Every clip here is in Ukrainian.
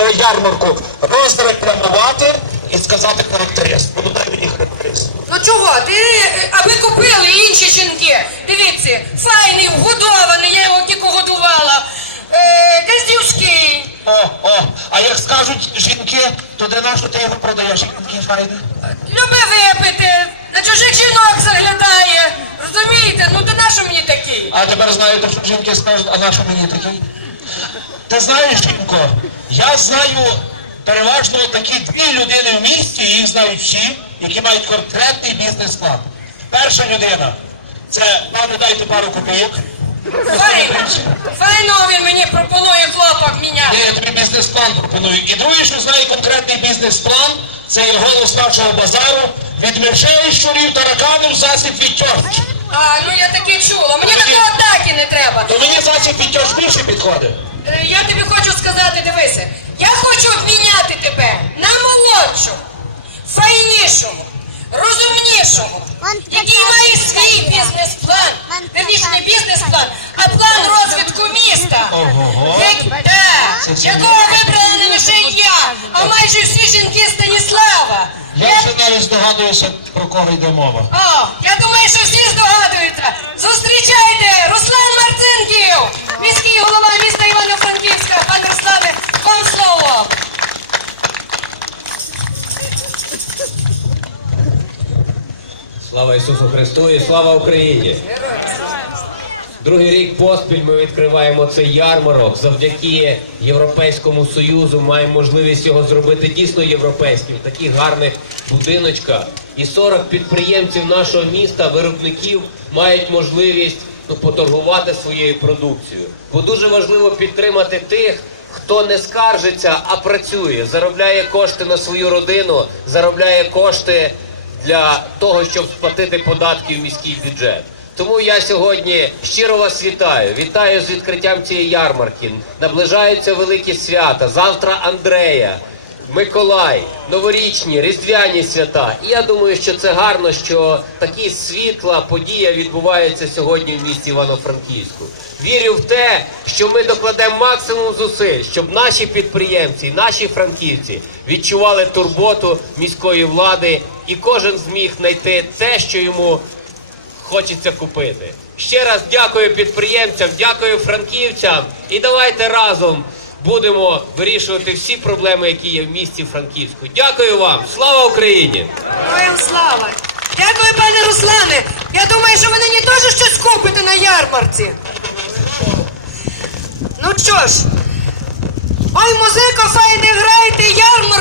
ярмарку, розрекламувати і сказати характеристику. Ну дай мені характеристику. Ну чого? Ти, е, аби купили інші жінки. Дивіться, файний, вгодований, я його тільки годувала. Е, Газдівський. О, о, а як скажуть жінки, то де нащо ти його продаєш? Жінки файне. Люби випити, на чужих жінок заглядає. Розумієте? Ну то нащо мені такий? А тепер знаєте, що жінки скажуть, а нащо мені такий? Ти знаєш, жінко, я знаю переважно такі дві людини в місті, їх знають всі, які мають конкретний бізнес-план. Перша людина це пане дайте пару копійок. Файно, файно він мені пропонує хлопок міняти. Я тобі бізнес-план пропоную. І другий, що знає конкретний бізнес-план, це є голос нашого базару від мишей, щурів, тараканів, засіб від тьощ. А, ну я таки чула. Мені такого так і не треба. То мені засіб від тьощ більше підходить. Е, Я тобі хочу сказати, дивися, я хочу обміняти тебе на молодшого, файнішого, розумнішого, який має свій бізнес-план. Верніше не бізнес-план, а план розвитку міста. Як- так, якого вибрала не лише я, а майже всі жінки Станіслава. Я вже навіть здогадуюся, про кого йде мова. О, я думаю, що всі здогадуються. Зустрічайте Руслан Марцинків, міський голова міста Івано-Франківська. Пане Руслане, вам слово. Слава Ісусу Христу і слава Україні! Другий рік поспіль ми відкриваємо цей ярмарок. Завдяки Європейському Союзу маємо можливість його зробити дійсно європейським, в таких гарних будиночках. І 40 підприємців нашого міста, виробників, мають можливість ну, поторгувати своєю продукцією. Бо дуже важливо підтримати тих, хто не скаржиться, а працює, заробляє кошти на свою родину, заробляє кошти для того, щоб сплатити податки в міський бюджет. Тому я сьогодні щиро вас вітаю. Вітаю з відкриттям цієї ярмарки. Наближаються великі свята. Завтра Андрея, Миколай, новорічні, різдвяні свята. І я думаю, що це гарно, що такі світла подія відбувається сьогодні в місті Івано-Франківську. Вірю в те, що ми докладемо максимум зусиль, щоб наші підприємці, наші франківці відчували турботу міської влади, і кожен зміг знайти те, що йому хочеться купити. Ще раз дякую підприємцям, дякую франківцям. І давайте разом будемо вирішувати всі проблеми, які є в місті Франківську. Дякую вам! Слава Україні! Героям слава. Дякую, пане Руслане. Я думаю, що ви нині теж щось купите на ярмарці. Ну що ж, ой, музико, файне грайте, ярмарку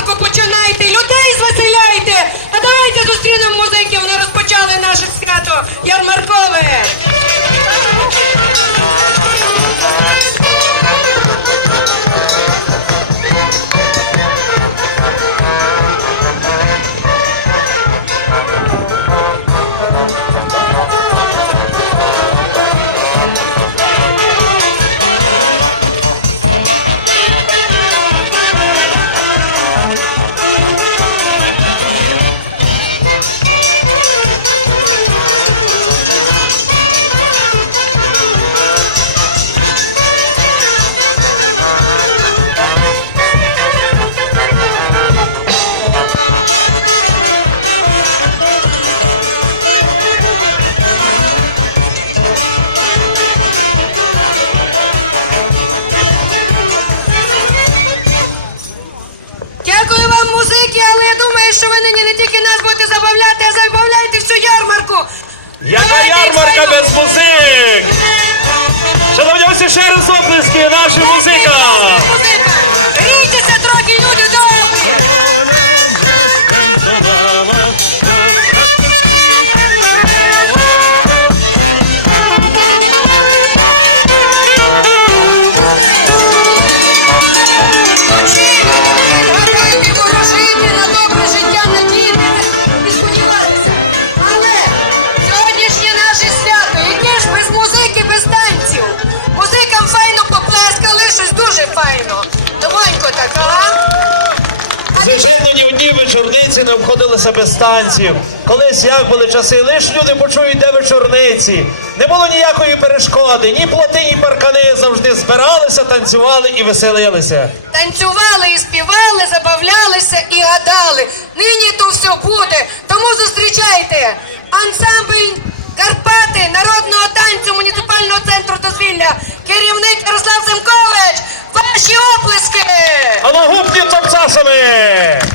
обходилися без танців. Колись як були часи, лиш люди почують, де вечорниці. Не було ніякої перешкоди, ні плоти, ні паркани завжди збиралися, танцювали і веселилися. Танцювали і співали, забавлялися і гадали. Нині то все буде. Тому зустрічайте ансамбль Карпати народного танцю муніципального центру дозвілля. Керівник Ярослав Семкович. Ваші оплески! А ну губні топцасами!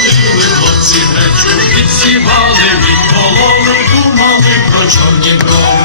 Молодили хлопці гречу, відсівали від голови, думали про чорні брови.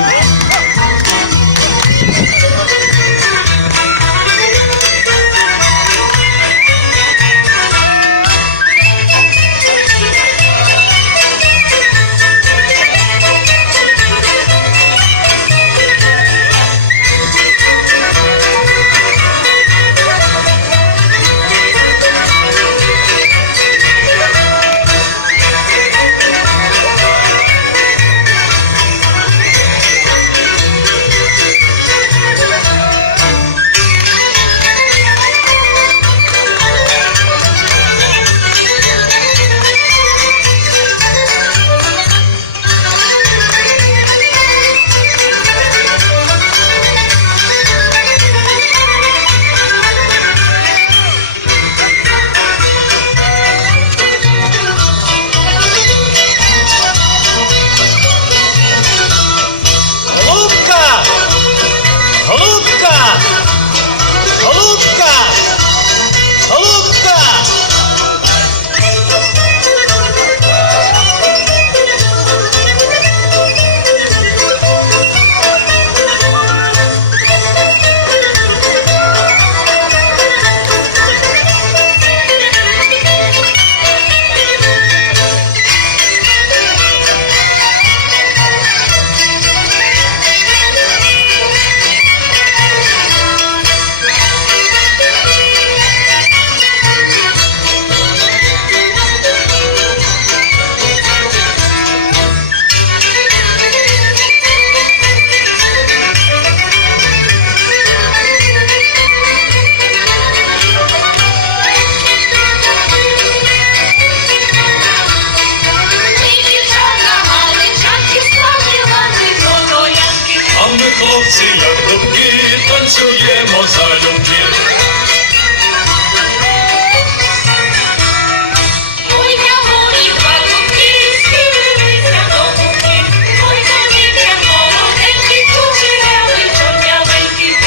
Хлопці, як дубки, танцюємо залюбки.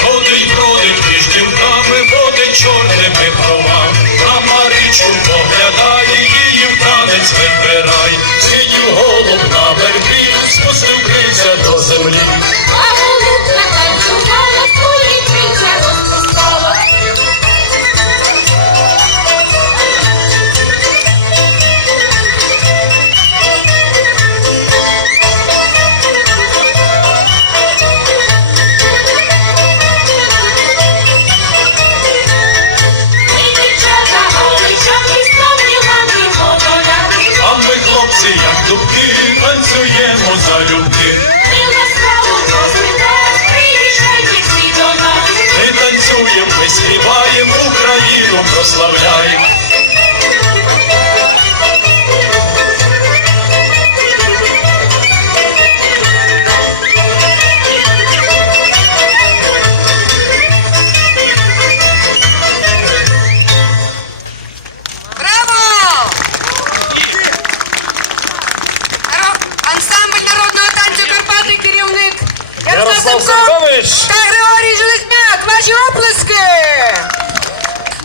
Ходить, бродить між дівками, водить чорними бровами. На Марічку поглядає, її в танець вибирай. Сидів голуб на вербі, спустив крильця до землі. Ярослав Сенкович та Григорій Железняк. Ваші оплески!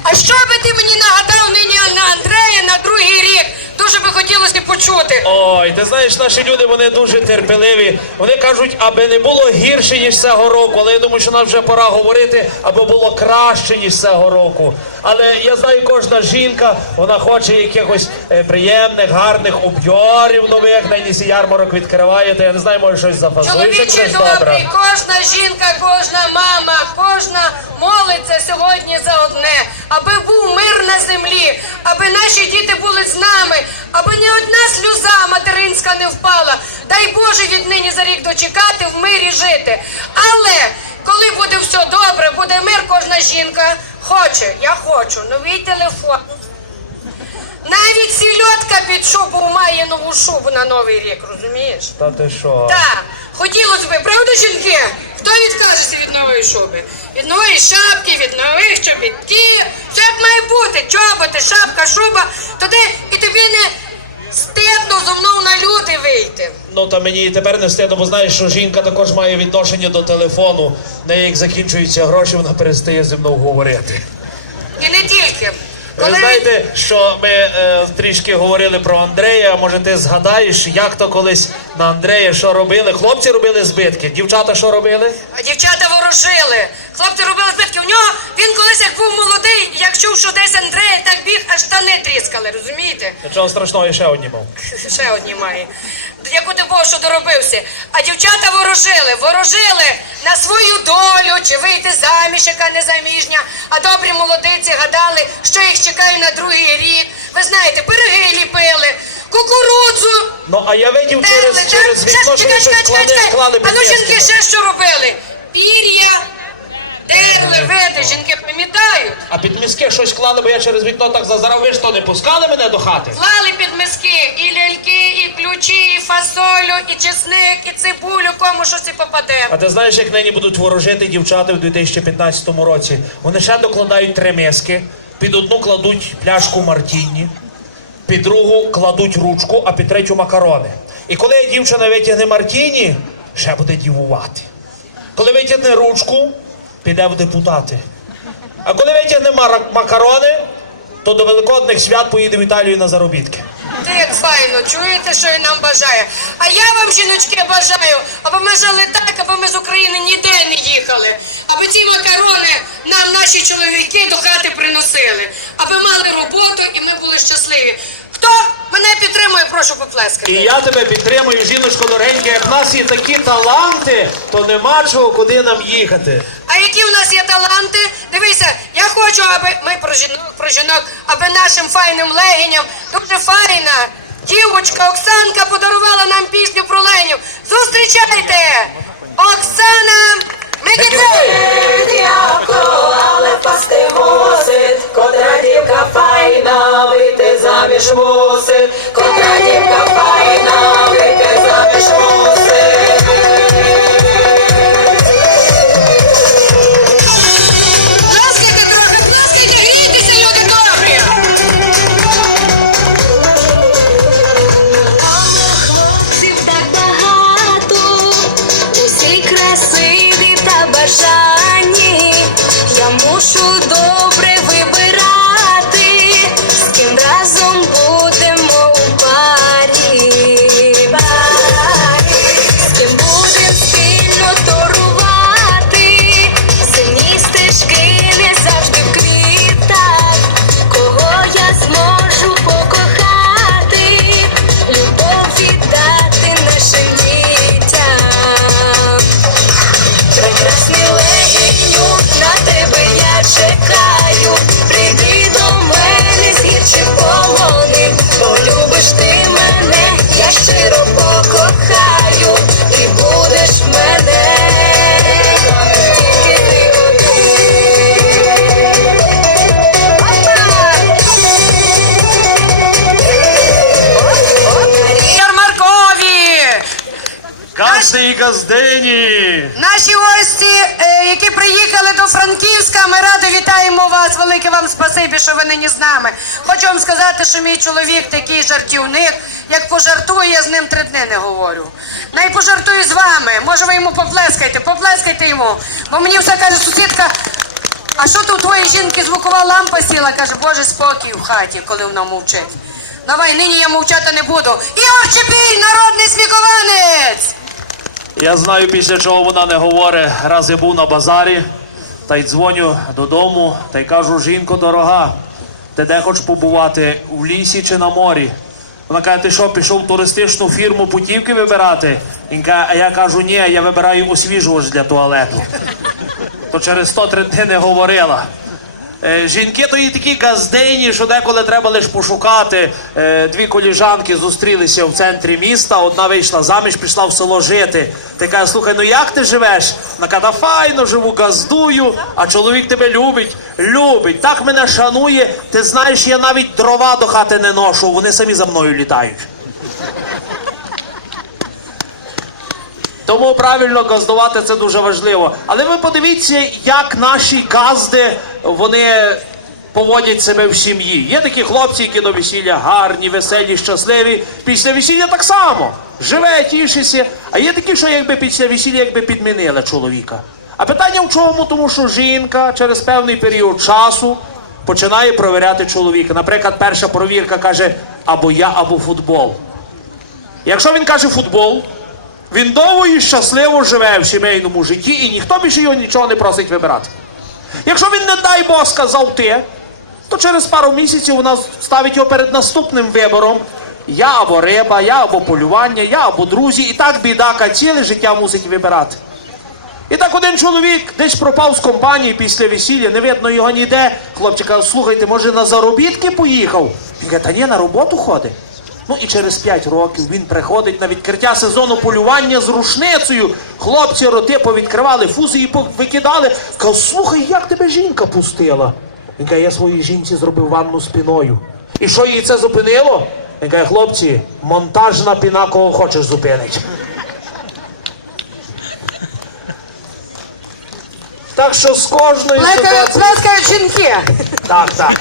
А що би ти мені нагадав нині на Андрея на другий рік? Дуже би хотілося почути. Ой, ти знаєш, наші люди вони дуже терпеливі. Вони кажуть, аби не було гірше, ніж цього року. Але я думаю, що нам вже пора говорити, аби було краще, ніж цього року. Але я знаю, кожна жінка, вона хоче якихось е, приємних, гарних об'єрів нових. Нині сі ярмарок відкриваєте. я не знаю, може щось щось добрий, добре. кожна жінка, кожна мама, кожна молиться сьогодні за одне, аби був мир на землі, аби наші діти були з нами, аби ні одна сльоза материнська не впала. Дай Боже віднині за рік дочекати, в мирі жити. Але коли буде все добре, буде мир, кожна жінка хоче. Я хочу новий телефон. Навіть сільотка під шубу має нову шубу на новий рік, розумієш? Та ти що? Так, хотілося би, правда, жінки? Хто відкажеться від нової шуби? Від нової шапки, від нових чобітків. Все як має бути. Чоботи, шапка, шуба. Туди і тобі не стидно зо мною на люди вийти. Ну та мені і тепер не стидно, бо знаєш, що жінка також має відношення до телефону. Неї як закінчуються гроші, вона перестає зі мною говорити. І не тільки. Ви знаєте, що ми е, трішки говорили про Андрея. Може, ти згадаєш, як то колись на Андрея що робили? Хлопці робили збитки, дівчата що робили? А дівчата ворожили. Хлопці робили збитки. В нього він колись як був молодий, як чув, що десь Андрея, так біг, аж штани тріскали, розумієте? Нічого страшного, я ще одні мав. Ще одні має. Яку ти Бог, що доробився. А дівчата ворожили, ворожили на свою долю, чи вийти заміж, яка незаміжня. А добрі молодиці гадали, що їх чекає на другий рік. Ви знаєте, пироги ліпили, кукурудзу. Ну а я видів Терли, через, так? через вікно, що ви щось чекай, клали, чекай, клали А ну жінки миски. ще що робили? Пір'я, дерли, види, жінки пам'ятають. А під міски щось клали, бо я через вікно так зазирав. Ви що, не пускали мене до хати? Клали під миски і ляльки, і ключі, і фасолю, і чесник, і цибулю, кому щось і попаде. А ти знаєш, як нині будуть ворожити дівчата в 2015 році? Вони ще докладають три миски, під одну кладуть пляшку мартіні, під другу кладуть ручку, а під третю макарони. І коли дівчина витягне мартіні, ще буде дівувати. Коли витягне ручку, піде в депутати. А коли витягне макарони, то до великодних свят поїде в Італію на заробітки. Ти як файно, чуєте, що він нам бажає? А я вам, жіночки, бажаю, аби ми жили так, аби ми з України їхали. Аби ці макарони нам наші чоловіки до хати приносили. Аби мали роботу і ми були щасливі. Хто мене підтримує, прошу поплескати. І я тебе підтримую, жіночко дорогенька, як в нас є такі таланти, то нема чого куди нам їхати. А які в нас є таланти? Дивися, я хочу, аби ми про жінок, про жінок, аби нашим файним легіням дуже файна. Дівочка Оксанка подарувала нам пісню про ленів. Зустрічайте! Оксана але пасти мусить, котра дівка файна, вийти заміж мусить, котра дівка файна, вийти заміж мусить. Вітаємо вас. Велике вам спасибі, що ви нині з нами. Хочу вам сказати, що мій чоловік такий жартівник. Як пожартує, я з ним три дни не говорю. Най пожартую з вами. Може, ви йому поплескайте, поплескайте йому. Бо мені все каже сусідка. А що тут у твоєї жінки звукова лампа сіла? Каже, Боже, спокій в хаті, коли вона мовчить. Давай, нині я мовчати не буду. Ігор Чепій, народний смікованець! Я знаю, після чого вона не говорить. Раз я був на базарі, та й дзвоню додому, та й кажу, жінко дорога, ти де хочеш побувати, в лісі чи на морі? Вона каже, ти що, пішов в туристичну фірму путівки вибирати? Він а я кажу, ні, я вибираю освіжувач для туалету. То через 103 дні не говорила. Е, Жінки то є такі газдейні, що деколи треба лише пошукати. Е, Дві коліжанки зустрілися в центрі міста. Одна вийшла заміж, пішла в село жити. Ти каже, слухай, ну як ти живеш? Вона каже, файно живу, газдую, а чоловік тебе любить, любить. Так мене шанує. Ти знаєш, я навіть дрова до хати не ношу, вони самі за мною літають. Тому правильно газдувати це дуже важливо. Але ви подивіться, як наші газди вони поводять себе в сім'ї. Є такі хлопці, які до весілля гарні, веселі, щасливі. Після весілля так само. Живе, тішиться. А є такі, що якби після весілля якби підмінили чоловіка. А питання в чому? Тому що жінка через певний період часу починає провіряти чоловіка. Наприклад, перша провірка каже або я, або футбол. Якщо він каже футбол, він довго і щасливо живе в сімейному житті, і ніхто більше його нічого не просить вибирати. Якщо він, не дай Бог, сказав ти, то через пару місяців вона ставить його перед наступним вибором. Я або риба, я або полювання, я або друзі. І так бідака ціле життя мусить вибирати. І так один чоловік десь пропав з компанії після весілля, не видно його ніде. Хлопчик каже, слухайте, може на заробітки поїхав? Він каже, та ні, на роботу ходить. Ну і через 5 років він приходить на відкриття сезону полювання з рушницею. Хлопці роти повідкривали, фузи і викидали. Каже, слухай, як тебе жінка пустила? Він каже, я своїй жінці зробив ванну спиною. І що її це зупинило? Він каже, хлопці, монтажна піна кого хочеш зупинить. Так що з кожної ситуації... жінки. Так, так.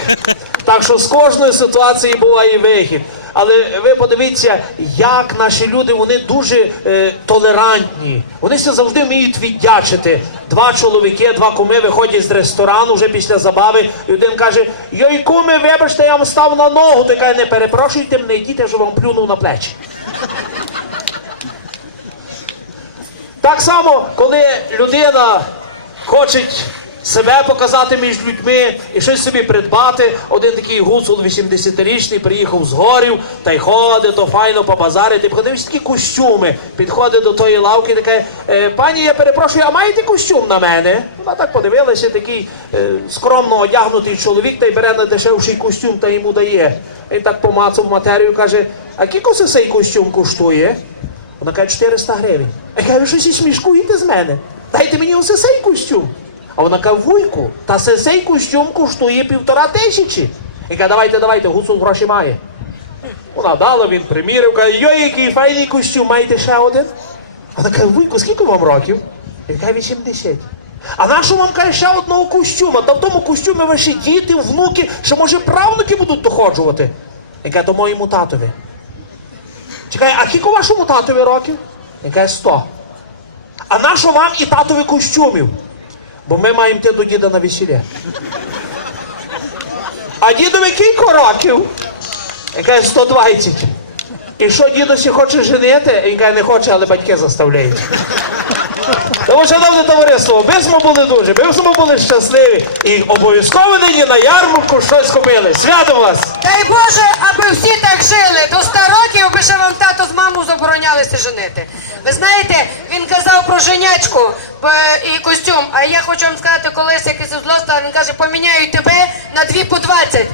Так що з кожної ситуації буває вихід. Але ви подивіться, як наші люди вони дуже е, толерантні. Вони все завжди вміють віддячити. Два чоловіки, два куми виходять з ресторану вже після забави, і один каже: Йой, куми, вибачте, я вам став на ногу. Той каже, не перепрошуйте мене, йдіть, я вам плюнув на плечі. Так само, коли людина хоче себе показати між людьми і щось собі придбати, один такий гуцул 80-річний приїхав з горів та й ходить, то файно побазарити. Подивись такі костюми. Підходить до тої лавки і така, «Е, пані, я перепрошую, а маєте костюм на мене? Вона так подивилася, такий е, скромно одягнутий чоловік та й бере на дешевший костюм та йому дає. Він так помацав матерію, каже, а кілько цей костюм коштує? Вона каже, 400 гривень. А я кажу, ви щось смішкуєте з мене? Дайте мені ось цей костюм. А вона каже, вуйку, та цей костюм коштує півтора тисячі. І каже, давайте, давайте, гуцул гроші має. Вона дала, він примірив, каже, йой, який файний костюм, маєте ще один? Вона каже, вуйку, скільки вам років? Він каже, 80. А на що вам каже ще одного костюма? Та в тому костюмі ваші діти, внуки, що може правнуки будуть доходжувати. Він каже, то моєму татові. Чекай, а кілько вашому татові років? Він каже, 100. А на що вам і татові костюмів? Бо ми маємо йти до діда на весілля. А дідові кілько років? Яка каже, 120. І що дідусі хоче женити? Він каже, не хоче, але батьки заставляють. Тому, шановне товариство, ми ми були дуже, ми ми були щасливі. І обов'язково нині на ярмарку щось купили. Свято вас! Дай Боже, аби всі так жили. До 100 років, аби ще вам тато з мамою заборонялися женити. Ви знаєте, він казав про женячку і костюм. А я хочу вам сказати, колись якийсь злоста, він каже, поміняю тебе на 2 по 20.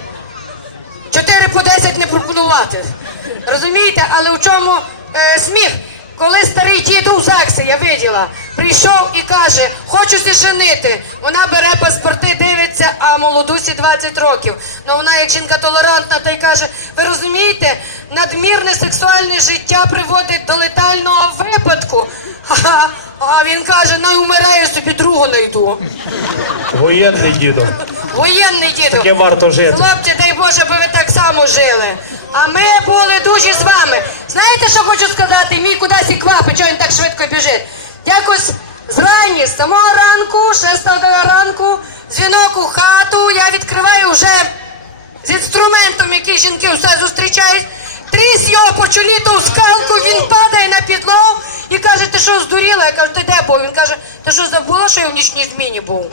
4 по 10 не пропонувати. Розумієте, але в чому е, сміх? Коли старий дід у ЗАГСі, я виділа, прийшов і каже, хочу сі женити. Вона бере паспорти, дивиться, а молодусі 20 років. Ну вона як жінка толерантна, та й каже, ви розумієте, надмірне сексуальне життя приводить до летального випадку. Ха-ха. А він каже, не умираю, собі другу найду. Воєнний дідо. Воєнний діду. Таке варто жити. Хлопці, дай Боже, би ви так само жили. А ми були дуже з вами. Знаєте, що хочу сказати? Мій кудись і квапить, чого він так швидко біжить. Якось зрані, з самого ранку, 6 ранку, дзвінок у хату, я відкриваю вже з інструментом, який жінки все зустрічають, тріс його по чолі ту скалку, він падає на підлогу і каже, ти що здуріла? Я кажу, ти де був? Він каже, ти що забула, що я в нічній зміні був?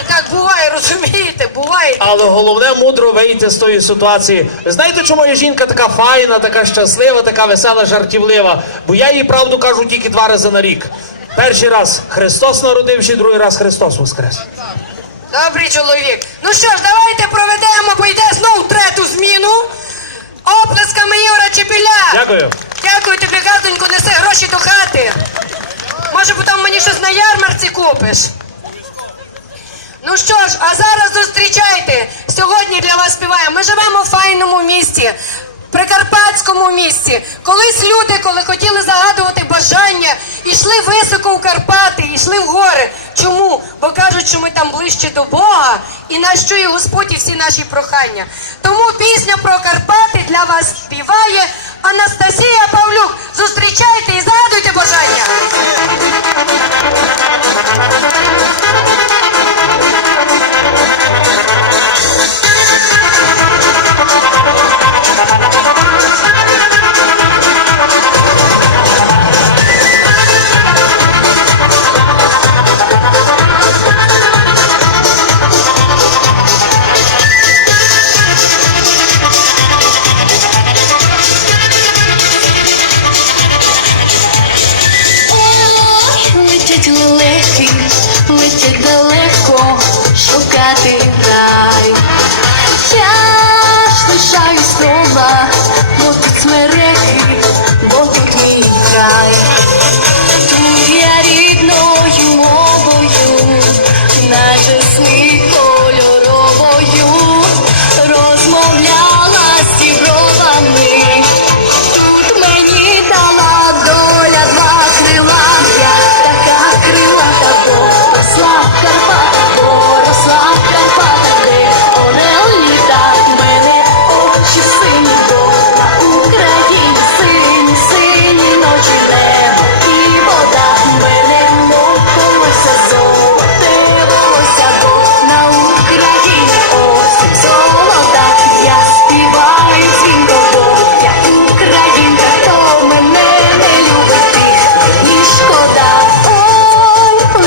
І так буває, розумієте, буває. Але головне мудро вийти з тої ситуації. Знаєте, чому я жінка така файна, така щаслива, така весела, жартівлива? Бо я їй правду кажу тільки два рази на рік. Перший раз Христос народився, другий раз Христос воскрес. Добрий чоловік. Ну що ж, давайте проведемо, бо йде знов трету зміну. Оплесками Ігора Чепіля. Дякую. Дякую тобі, гадонько, неси гроші до хати. Може, потім мені щось на ярмарці купиш. Ну що ж, а зараз зустрічайте. Сьогодні для вас співаємо. Ми живемо в файному місті. Прикарпатському місті. Колись люди, коли хотіли загадувати бажання, йшли високо в Карпати, йшли в гори. Чому? Бо кажуть, що ми там ближче до Бога і нас чує Господь і всі наші прохання. Тому пісня про Карпати для вас співає Анастасія Павлюк. Зустрічайте і загадуйте бажання.